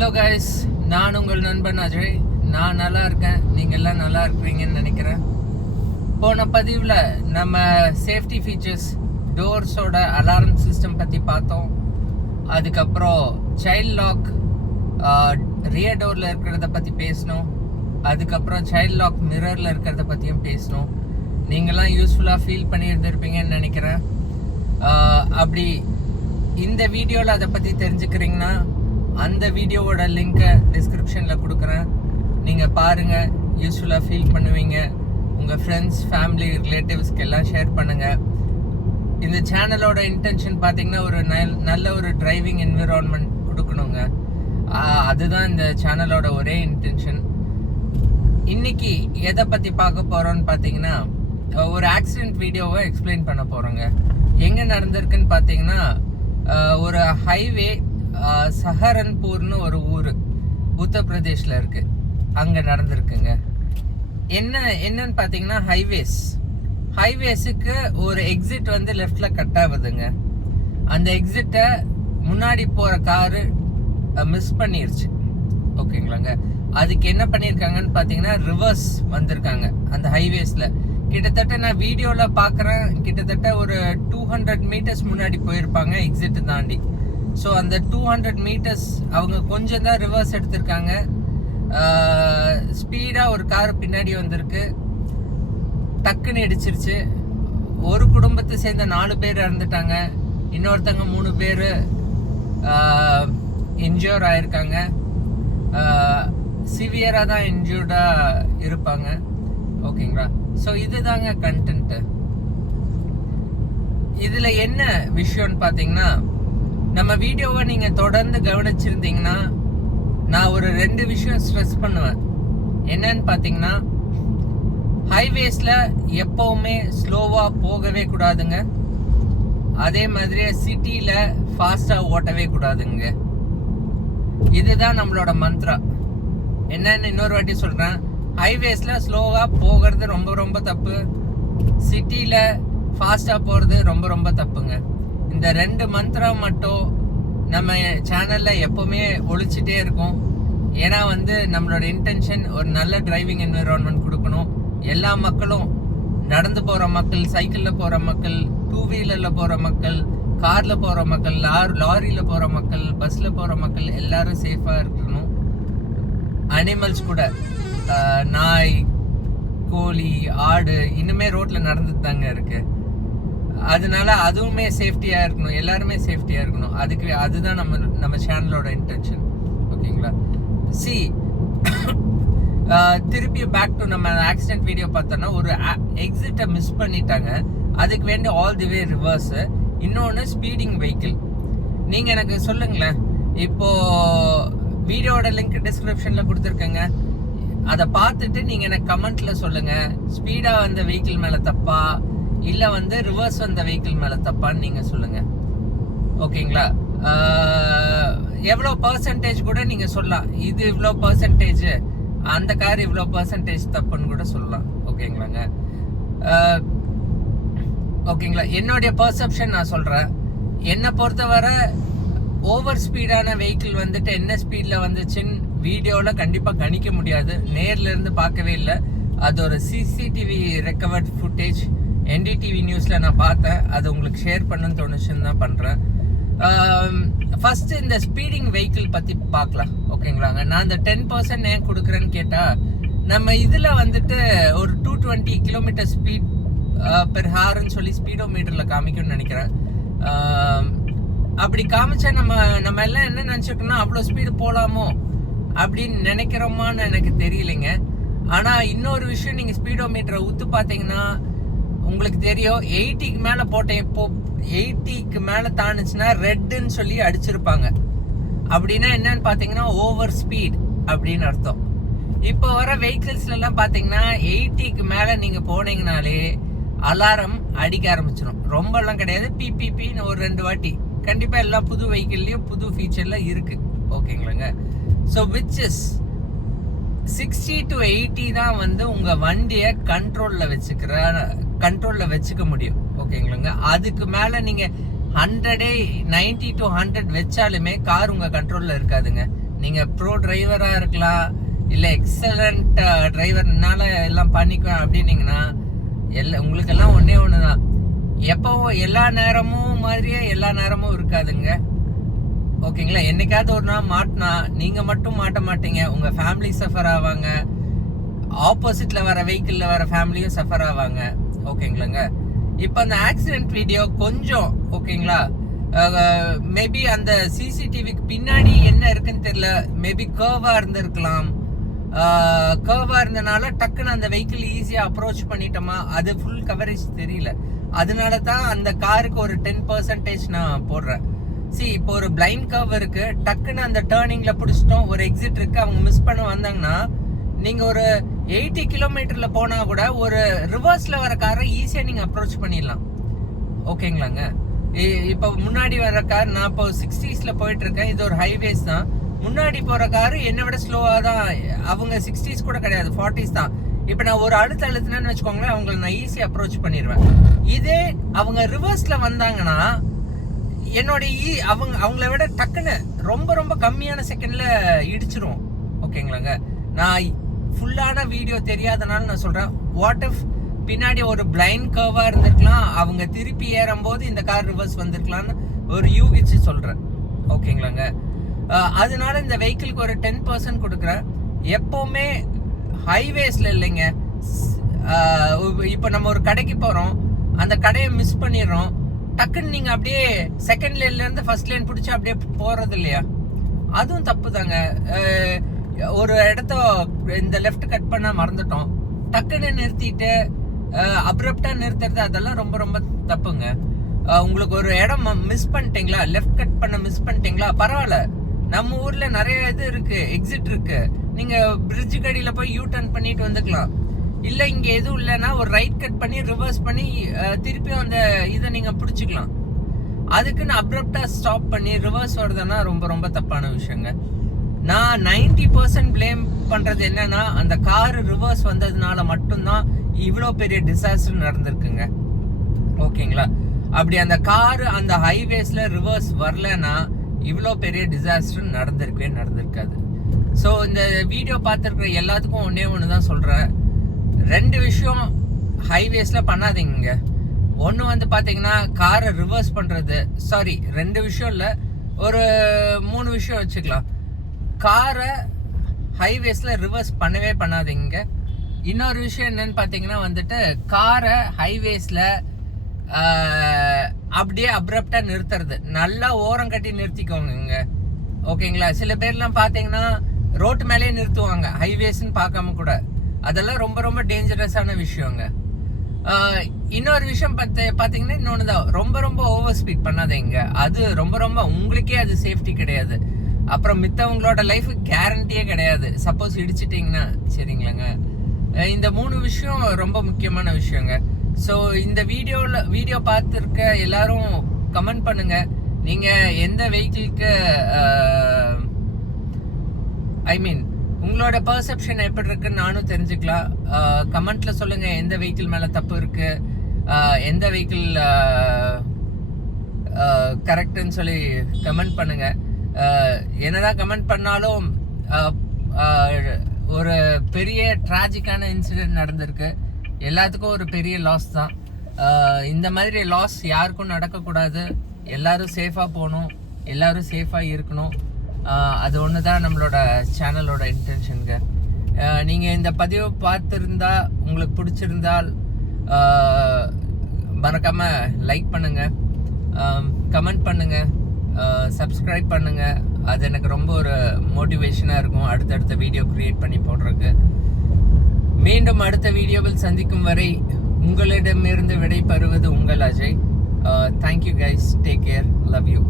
Hello guys, நான் உங்கள் நண்பன் அஜய். நான் நல்லா இருக்கேன், நீங்கள் எல்லாம் நல்லா இருக்கிறீங்கன்னு நினைக்கிறேன். போன பதிவில் நம்ம சேஃப்டி ஃபீச்சர்ஸ், டோர்ஸோட அலாரம் சிஸ்டம் பற்றி பார்த்தோம். அதுக்கப்புறம் சைல்ட் லாக் ரியர் டோரில் இருக்கிறத பற்றி பேசணும். அதுக்கப்புறம் சைல்ட் லாக் மிரரில் இருக்கிறத பற்றியும் பேசணும். நீங்கள்லாம் யூஸ்ஃபுல்லாக ஃபீல் பண்ணியிருந்திருப்பீங்கன்னு நினைக்கிறேன். அப்படி இந்த வீடியோவில் அதை பற்றி தெரிஞ்சுக்கிறீங்கன்னா அந்த வீடியோவோட லிங்கை டிஸ்கிரிப்ஷனில் கொடுக்குறேன். நீங்கள் பாருங்கள், யூஸ்ஃபுல்லாக ஃபீல் பண்ணுவீங்க. உங்கள் ஃப்ரெண்ட்ஸ், ஃபேமிலி, ரிலேட்டிவ்ஸ்க்கு எல்லாம் ஷேர் பண்ணுங்கள். இந்த சேனலோட இன்டென்ஷன் பார்த்தீங்கன்னா ஒரு நல்ல ஒரு டிரைவிங் என்விரான்மெண்ட் கொடுக்கணுங்க. அதுதான் இந்த சேனலோட ஒரே இன்டென்ஷன். இன்னைக்கு எதை பற்றி பார்க்க போகிறோன்னு பார்த்தீங்கன்னா, ஒரு ஆக்சிடென்ட் வீடியோவை எக்ஸ்பிளைன் பண்ண போகிறோங்க. எங்கே நடந்திருக்குன்னு பார்த்தீங்கன்னா, ஒரு ஹைவே சஹரன்பூர்னு ஒரு ஊர் உத்தரப்பிரதேஷில் இருக்குது. அங்கே நடந்திருக்குங்க. என்னன்னு பார்த்தீங்கன்னா, ஹைவேஸுக்கு ஒரு எக்ஸிட் வந்து லெஃப்டில் கட் ஆகுதுங்க. அந்த எக்ஸிட்டை முன்னாடி போகிற காரு மிஸ் பண்ணிருச்சு. ஓகேங்களாங்க. அதுக்கு என்ன பண்ணியிருக்காங்கன்னு பார்த்தீங்கன்னா, ரிவர்ஸ் வந்திருக்காங்க அந்த ஹைவேஸில். கிட்டத்தட்ட நான் வீடியோவில் பார்க்குறேன், கிட்டத்தட்ட ஒரு 200 மீட்டர்ஸ் முன்னாடி போயிருப்பாங்க எக்ஸிட்டு தாண்டி. ஸோ அந்த 200 மீட்டர்ஸ் அவங்க கொஞ்சம் தான் ரிவர்ஸ் எடுத்திருக்காங்க. ஸ்பீடாக ஒரு கார் பின்னாடி வந்திருக்கு, டக்குன்னு இடிச்சிருச்சு. ஒரு குடும்பத்தை சேர்ந்த 4 பேர் இறந்துட்டாங்க, இன்னொருத்தங்க 3 பேர் இன்ஜூர் ஆயிருக்காங்க. சிவியராக தான் இன்ஜூர்டாக இருப்பாங்க. ஓகேங்களா. ஸோ இதுதாங்க கண்டென்ட்டு. இதில் என்ன விஷயம்னு பார்த்தீங்கன்னா, நம்ம வீடியோவை நீங்கள் தொடர்ந்து கவனிச்சிருந்தீங்கன்னா நான் ஒரு 2 விஷயம் ஸ்ட்ரெஸ் பண்ணுவேன். என்னன்னு பார்த்தீங்கன்னா, ஹைவேஸில் எப்போவுமே ஸ்லோவாக போகவே கூடாதுங்க. அதே மாதிரியே சிட்டியில் ஃபாஸ்ட்டாக ஓட்டவே கூடாதுங்க. இதுதான் நம்மளோட மந்த்ரா. என்னன்னு இன்னொரு வாட்டி சொல்கிறேன். ஹைவேஸில் ஸ்லோவாக போகிறது ரொம்ப ரொம்ப தப்பு. சிட்டியில் ஃபாஸ்ட்டாக போகிறது ரொம்ப ரொம்ப தப்புங்க. இந்த 2 மந்த்ரா மட்டும் நம்ம சேனலில் எப்போவுமே ஒழிச்சிட்டே இருக்கும். ஏன்னா வந்து நம்மளோட இன்டென்ஷன் ஒரு நல்ல டிரைவிங் என்விரான்மெண்ட் கொடுக்கணும். எல்லா மக்களும், நடந்து போகிற மக்கள், சைக்கிளில் போகிற மக்கள், 2 வீலரில் போகிற மக்கள், காரில் போகிற மக்கள், லாரியில் போகிற மக்கள், பஸ்ஸில் போகிற மக்கள் எல்லாரும் சேஃபாக இருக்கணும். அனிமல்ஸ் கூட, நாய், கோழி, ஆடு இன்னுமே ரோட்டில் நடந்துட்டு தாங்க இருக்கு. அதனால அதுவுமே சேஃப்டியாக இருக்கணும், எல்லாருமே சேஃப்டியாக இருக்கணும். அதுதான் நம்ம சேனலோட இன்டென்ஷன். ஓகேங்களா. திருப்பி பேக் டு நம்ம ஆக்சிடென்ட் வீடியோ பார்த்தோன்னா, ஒரு எக்ஸிட்டை மிஸ் பண்ணிட்டாங்க. அதுக்கு வேண்டிய ஆல் தி வே ரிவர்ஸு. இன்னொன்று ஸ்பீடிங் வெஹிக்கிள். நீங்கள் எனக்கு சொல்லுங்களேன். இப்போது வீடியோட லிங்க் டிஸ்கிரிப்ஷனில் கொடுத்துருக்கேங்க. அதை பார்த்துட்டு நீங்கள் எனக்கு கமெண்ட்டில் சொல்லுங்கள், ஸ்பீடாக வந்த வெஹிக்கிள் மேலே தப்பா இல்லை வந்து ரிவர்ஸ் வந்த வெஹிக்கிள் மேலே தப்பான்னு நீங்கள் சொல்லுங்கள். ஓகேங்களா. எவ்வளோ பர்சன்டேஜ் கூட நீங்கள் சொல்லலாம். இது இவ்வளோ பர்சன்டேஜ், அந்த கார் இவ்வளோ பர்சன்டேஜ் தப்புன்னு கூட சொல்லலாம். ஓகேங்களாங்க. ஓகேங்களா. என்னுடைய பர்செப்ஷன் நான் சொல்கிறேன். என்னை பொறுத்தவரை ஓவர் ஸ்பீடான வெஹிக்கிள் வந்துட்டு என்ன ஸ்பீடில் வந்துச்சுன்னு வீடியோவில் கண்டிப்பாக கணிக்க முடியாது. நேரில் இருந்து பார்க்கவே இல்லை. அது ஒரு சிசிடிவி ரெக்கவர்ட் ஃபுட்டேஜ் என்டிடிவி நியூஸில் நான் பார்த்தேன். அது உங்களுக்கு ஷேர் பண்ணுன்னு தோணுச்சுன்னு தான் பண்ணுறேன். ஃபஸ்ட்டு இந்த ஸ்பீடிங் வெஹிக்கிள் பற்றி பார்க்கலாம். ஓகேங்களாங்க. நான் இந்த 10% ஏன் கொடுக்குறேன்னு கேட்டால், நம்ம இதில் வந்துட்டு ஒரு 220 கிலோமீட்டர் ஸ்பீட் பெர் ஹார்ன்னு சொல்லி ஸ்பீடோ மீட்டரில் காமிக்கும்னு நினைக்கிறேன். அப்படி காமிச்சா நம்ம எல்லாம் என்ன நினச்சிருக்கோம்னா, அவ்வளோ ஸ்பீடு போகலாமோ அப்படின்னு நினைக்கிறோமான்னு எனக்கு தெரியலைங்க. ஆனால் இன்னொரு விஷயம், நீங்கள் ஸ்பீடோ மீட்டரை ஊற்று பார்த்தீங்கன்னா உங்களுக்கு தெரியும். 80க்கு மேலே போட்டேன். இப்போ 80க்கு மேலே தாண்டுச்சுன்னா ரெட்டுன்னு சொல்லி அடிச்சிருப்பாங்க. அப்படின்னா என்னன்னு பார்த்தீங்கன்னா ஓவர் ஸ்பீட் அப்படின்னு அர்த்தம். இப்போ வர வெஹிக்கிள்ஸ்லாம் பார்த்தீங்கன்னா 80க்கு மேலே நீங்கள் போனீங்கனாலே அலாரம் அடிக்க ஆரம்பிச்சிடும். ரொம்பலாம் கிடையாது, பிபிபின்னு ஒரு 2 வாட்டி. கண்டிப்பாக எல்லா புது வெஹிக்கிள்லேயும் புது ஃபீச்சரில் இருக்குது. ஓகேங்களாங்க. ஸோ விச் இஸ் 60 to 80 தான் வந்து உங்கள் வண்டியை கண்ட்ரோலில் வச்சுக்க முடியும். ஓகேங்களாங்க. அதுக்கு மேலே நீங்கள் 90 to 100 வச்சாலுமே கார் உங்கள் கண்ட்ரோலில் இருக்காதுங்க. நீங்கள் ப்ரோ டிரைவராக இருக்கலாம், இல்லை எக்ஸலண்ட் டிரைவர்னால எல்லாம் பண்ணிக்குவேன் அப்படின்னீங்கன்னா உங்களுக்கெல்லாம் ஒன்றே ஒன்று தான். எப்பவும் எல்லா நேரமும் மாதிரியே எல்லா நேரமும் இருக்காதுங்க. ஓகேங்களா? என்னைக்காவது ஒரு நாள் மாட்டினா நீங்கள் மட்டும் மாட்ட மாட்டீங்க, உங்கள் ஃபேமிலி சஃபர் ஆவாங்க, ஆப்போசிட்டில் வர வெஹிக்கிளில் வர ஃபேமிலியும் சஃபர் ஆவாங்க. ஓகேங்களாங்க? இப்போ அந்த ஆக்சிடென்ட் வீடியோ கொஞ்சம் ஓகேங்களா, மேபி அந்த சிசிடிவிக்கு பின்னாடி என்ன இருக்குன்னு தெரியல, மேபி கர்வாக இருந்திருக்கலாம். கர்வாக இருந்தனால டக்குன்னு அந்த வெஹிக்கிள் ஈஸியாக அப்ரோச் பண்ணிட்டோமா, அது ஃபுல் கவரேஜ் தெரியல. அதனால தான் அந்த காருக்கு ஒரு 10% நான் போடுறேன். இப்போ ஒரு பிளைண்ட் கர்வ் இருக்கு, டக்குன்னு அந்த டேர்னிங்ல பிடிச்சிட்டோம், ஒரு எக்ஸிட் இருக்கு, அவங்க மிஸ் பண்ண வந்தாங்கன்னா நீங்க ஒரு 80 கிலோமீட்டர்ல போனா கூட ஒரு ரிவர்ஸ்ல வர காரை ஈஸியா நீங்க அப்ரோச் பண்ணிடலாம். ஓகேங்களாங்க? இப்போ முன்னாடி வர கார், நான் இப்போ 60ஸ்ல போயிட்டு இருக்கேன், இது ஒரு ஹைவேஸ் தான். முன்னாடி போற காரு என்னை விட ஸ்லோவா தான், அவங்க 60s கூட கிடையாது, 40s தான். இப்போ நான் ஒரு அழுத்தினேன்னு வச்சுக்கோங்களேன், அவங்களை நான் ஈஸியா அப்ரோச் பண்ணிடுவேன். இதே அவங்க ரிவர்ஸ்ல வந்தாங்கன்னா என்னோட அவங்கள விட டக்குன்னு ரொம்ப ரொம்ப கம்மியான செகண்ட்ல இடிச்சிரும். ஓகேங்களாங்க? நான் ஃபுல்லான வீடியோ தெரியாதனால நான் சொல்றேன், வாட் இஃப் பின்னாடி ஒரு பிளைண்ட் கர்வா இருந்திருக்கலாம், அவங்க திருப்பி ஏறும்போது இந்த கார் ரிவர்ஸ் வந்திருக்கலாம்னு ஒரு யூகிச்சு சொல்றேன். ஓகேங்களாங்க? அதனால இந்த வெஹிக்கிளுக்கு ஒரு 10% கொடுக்குறேன். எப்பவுமே ஹைவேஸ்ல இல்லைங்க, இப்போ நம்ம ஒரு கடைக்கு போறோம், அந்த கடையை மிஸ் பண்ணிடுறோம், டக்குன்னு நீங்க அப்படியே செகண்ட் லைன்ல இருந்து ஃபர்ஸ்ட் லைன் பிடிச்சி அப்படியே போறது இல்லையா, அதுவும் தப்பு தாங்க. ஒரு இடத்த இந்த லெஃப்ட் கட் பண்ண மறந்துட்டோம், டக்குன்னு நிறுத்திட்டு அப்ரப்டா நிறுத்துறது, அதெல்லாம் ரொம்ப ரொம்ப தப்புங்க. உங்களுக்கு ஒரு இடம் மிஸ் பண்ணிட்டீங்களா, லெஃப்ட் கட் பண்ண மிஸ் பண்ணிட்டீங்களா, பரவாயில்ல, நம்ம ஊர்ல நிறைய இது இருக்கு, எக்ஸிட் இருக்கு, நீங்க பிரிட்ஜு கடியில போய் யூ டர்ன் பண்ணிட்டு வந்துக்கலாம். இல்ல இங்க எதுவும் இல்லைன்னா ஒரு ரைட் கட் பண்ணி ரிவர்ஸ் பண்ணி திருப்பியும் அந்த இதை நீங்க பிடிச்சிக்கலாம். அதுக்குன்னு அப்ரப்டா ஸ்டாப் பண்ணி ரிவர்ஸ் வருதுன்னா ரொம்ப ரொம்ப தப்பான விஷயங்க. நான் 90% பிளேம் பண்றது என்னன்னா, அந்த கார் ரிவர்ஸ் வந்ததுனால மட்டும்தான் இவ்வளோ பெரிய டிசாஸ்டர் நடந்திருக்குங்க. ஓகேங்களா? அப்படி அந்த கார் அந்த ஹைவேஸ்ல ரிவர்ஸ் வரலன்னா இவ்வளோ பெரிய டிசாஸ்டர் நடந்திருக்காது. ஸோ இந்த வீடியோ பார்த்துருக்குற எல்லாத்துக்கும் ஒன்றே ஒன்று தான் சொல்கிறேன், 2 விஷயம் ஹைவேஸில் பண்ணாதீங்க. ஒன்று வந்து பார்த்தீங்கன்னா காரை ரிவர்ஸ் பண்ணுறது, சாரி 2 விஷயம் இல்லை, ஒரு 3 விஷயம் வச்சுக்கலாம். காரை ஹைவேஸில் ரிவர்ஸ் பண்ணவே பண்ணாதீங்க. இன்னொரு விஷயம் என்னன்னு பார்த்தீங்கன்னா வந்துட்டு, காரை ஹைவேஸில் அப்படியே அப்ரப்டாக நிறுத்துறது, நல்லா ஓரம் கட்டி நிறுத்திக்கோங்க. ஓகேங்களா? சில பேர்லாம் பார்த்தீங்கன்னா ரோட்டு மேலேயே நிறுத்துவாங்க, ஹைவேஸ்ன்னு பார்க்காம கூட. அதெல்லாம் ரொம்ப ரொம்ப டேஞ்சரஸான விஷயங்க. இன்னொரு விஷயம் பார்த்தீங்கன்னா இன்னொன்று தான், ரொம்ப ரொம்ப ஓவர் ஸ்பீட் பண்ணாதீங்க. அது ரொம்ப ரொம்ப உங்களுக்கே அது சேஃப்டி கிடையாது, அப்புறம் மித்தவங்களோட லைஃப் கேரண்டியே கிடையாது சப்போஸ் இடிச்சிட்டிங்கன்னா. சரிங்களாங்க? இந்த 3 விஷயம் ரொம்ப முக்கியமான விஷயங்க. ஸோ இந்த வீடியோ பார்த்துருக்க எல்லாரும் கமெண்ட் பண்ணுங்க, நீங்க எந்த வெஹிக்கிளுக்கு ஐ மீன் உங்களோட பர்செப்ஷன் எப்படி இருக்குன்னு நானும் தெரிஞ்சுக்கலாம். கமெண்ட்ல சொல்லுங்க, எந்த வெஹிக்கிள் மேல தப்பு இருக்கு, எந்த வெஹிக்கிள் கரெக்டுன்னு சொல்லி கமெண்ட் பண்ணுங்க. என்னதான் கமெண்ட் பண்ணாலும் ஒரு பெரிய டிராஜிக்கான இன்சிடென்ட் நடந்திருக்கு, எல்லாத்துக்கும் ஒரு பெரிய லாஸ் தான். இந்த மாதிரி லாஸ் யாருக்கும் நடக்கக்கூடாது, எல்லாரும் சேஃபாக போகணும், எல்லாரும் சேஃபாக இருக்கணும். அது ஒன்று தான் நம்மளோட சேனலோட இன்டென்ஷனுங்க. நீங்கள் இந்த பதிவை பார்த்துருந்தா, உங்களுக்கு பிடிச்சிருந்தால் மறக்காமல் லைக் பண்ணுங்கள், கமெண்ட் பண்ணுங்கள், சப்ஸ்கிரைப் பண்ணுங்கள். அது எனக்கு ரொம்ப ஒரு மோட்டிவேஷனாக இருக்கும் அடுத்தடுத்த வீடியோ க்ரியேட் பண்ணி போடுறதுக்கு. மீண்டும் அடுத்த வீடியோவில் சந்திக்கும் வரை உங்களிடமிருந்து விடை பெறுவது உங்கள் Ajay. Thank you guys, take care, love you.